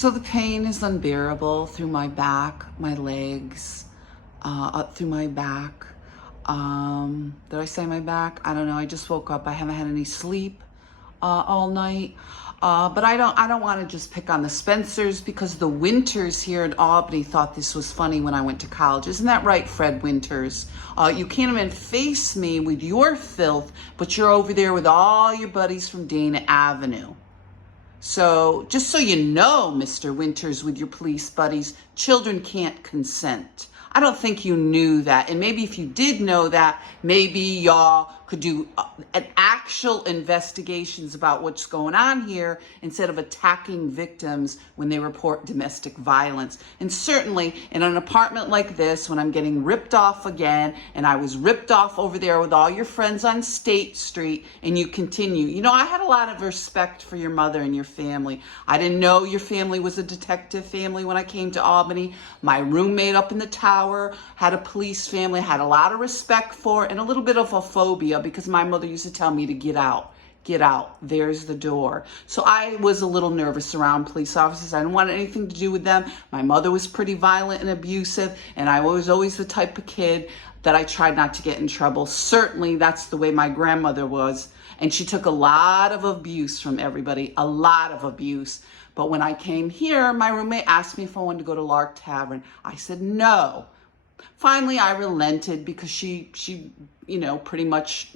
So the pain is unbearable through my back, my legs, up through my back. Did I say my back? I don't know. I just woke up. I haven't had any sleep all night. But I don't want to just pick on the Spencers, because the Winters here in Albany thought this was funny when I went to college. Isn't that right, Fred Winters? You can't even face me with your filth, but you're over there with all your buddies from Dana Avenue. So just so you know, Mr. Winters, with your police buddies, children can't consent. I don't think you knew that. And maybe if you did know that, maybe y'all could do an actual investigations about what's going on here instead of attacking victims when they report domestic violence. And certainly in an apartment like this, when I'm getting ripped off again, and I was ripped off over there with all your friends on State Street, and you continue. You know, I had a lot of respect for your mother and your family. I didn't know your family was a detective family when I came to Albany. My roommate up in the tower had a police family, had a lot of respect for, and a little bit of a phobia, because my mother used to tell me to get out, there's the door. So I was a little nervous around police officers. I didn't want anything to do with them. My mother was pretty violent and abusive, and I was always the type of kid that I tried not to get in trouble. Certainly that's the way my grandmother was, and she took a lot of abuse from everybody, a lot of abuse. But when I came here, my roommate asked me if I wanted to go to Lark Tavern. I said no. Finally, I relented, because she, pretty much,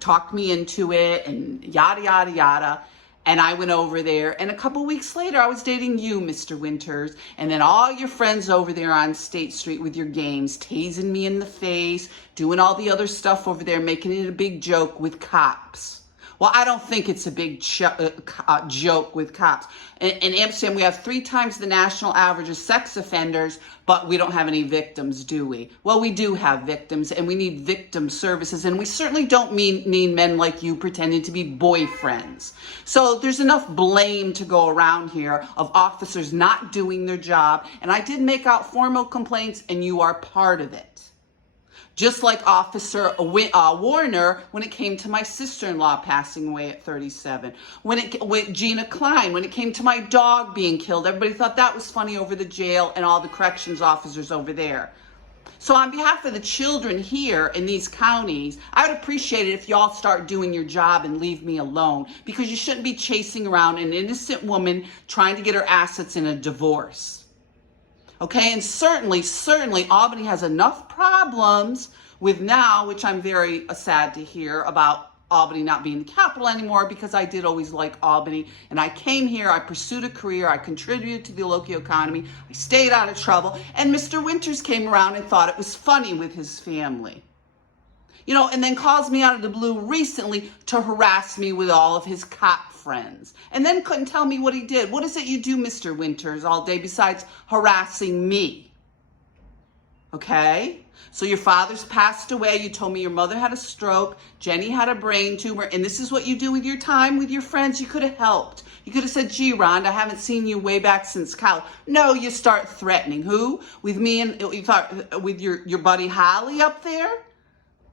talked me into it, and yada, yada, yada. And I went over there, and a couple weeks later, I was dating you, Mr. Winters, and then all your friends over there on State Street with your games, tasing me in the face, doing all the other stuff over there, making it a big joke with cops. Well, I don't think it's a big joke with cops. In Amsterdam, we have 3 times the national average of sex offenders, but we don't have any victims, do we? Well, we do have victims, and we need victim services, and we certainly don't need men like you pretending to be boyfriends. So there's enough blame to go around here of officers not doing their job, and I did make out formal complaints, and you are part of it. Just like Officer Warner when it came to my sister-in-law passing away at 37. With Gina Klein, when it came to my dog being killed, everybody thought that was funny over the jail and all the corrections officers over there. So on behalf of the children here in these counties, I would appreciate it if y'all start doing your job and leave me alone, because you shouldn't be chasing around an innocent woman trying to get her assets in a divorce. Okay, and certainly Albany has enough problems with now, which I'm very sad to hear about Albany not being the capital anymore, because I did always like Albany, and I came here, I pursued a career, I contributed to the local economy, I stayed out of trouble, and Mr. Winters came around and thought it was funny with his family. And then calls me out of the blue recently to harass me with all of his cop friends. And then couldn't tell me what he did. What is it you do, Mr. Winters, all day besides harassing me? Okay? So your father's passed away. You told me your mother had a stroke. Jenny had a brain tumor. And this is what you do with your time with your friends. You could have helped. You could have said, gee, Rhonda, I haven't seen you way back since college. No, you start threatening. Who? With me and you thought with your buddy Holly up there?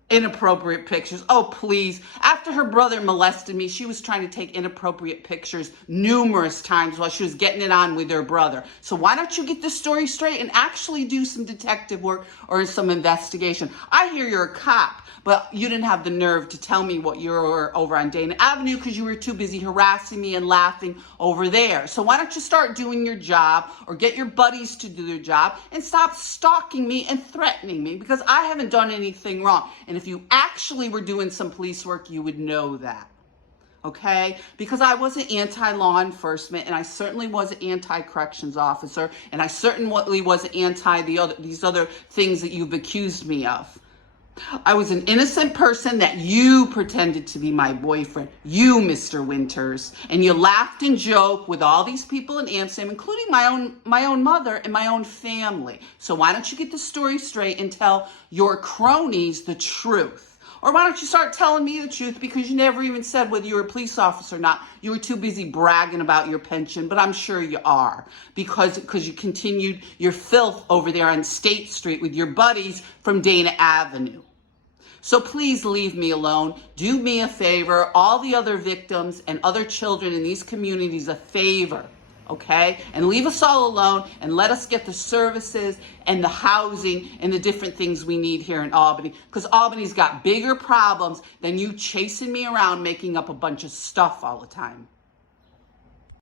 Inappropriate pictures. Oh, please. After her brother molested me, she was trying to take inappropriate pictures numerous times while she was getting it on with her brother. So why don't you get the story straight and actually do some detective work or some investigation? I hear you're a cop, but you didn't have the nerve to tell me what you were over on Dana Avenue because you were too busy harassing me and laughing over there. So why don't you start doing your job or get your buddies to do their job and stop stalking me and threatening me, because I haven't done anything wrong. And if you actually were doing some police work, you would know that. Okay? Because I wasn't anti-law enforcement, and I certainly wasn't anti-corrections officer, and I certainly wasn't anti these other things that you've accused me of. I was an innocent person that you pretended to be my boyfriend, you, Mr. Winters, and you laughed and joked with all these people in Amsterdam, including my own mother and my own family. So why don't you get the story straight and tell your cronies the truth? Or why don't you start telling me the truth, because you never even said whether you were a police officer or not. You were too busy bragging about your pension, but I'm sure you are, because you continued your filth over there on State Street with your buddies from Dana Avenue. So please leave me alone. Do me a favor, all the other victims and other children in these communities a favor. okay? And leave us all alone and let us get the services and the housing and the different things we need here in Albany, because Albany's got bigger problems than you chasing me around making up a bunch of stuff all the time.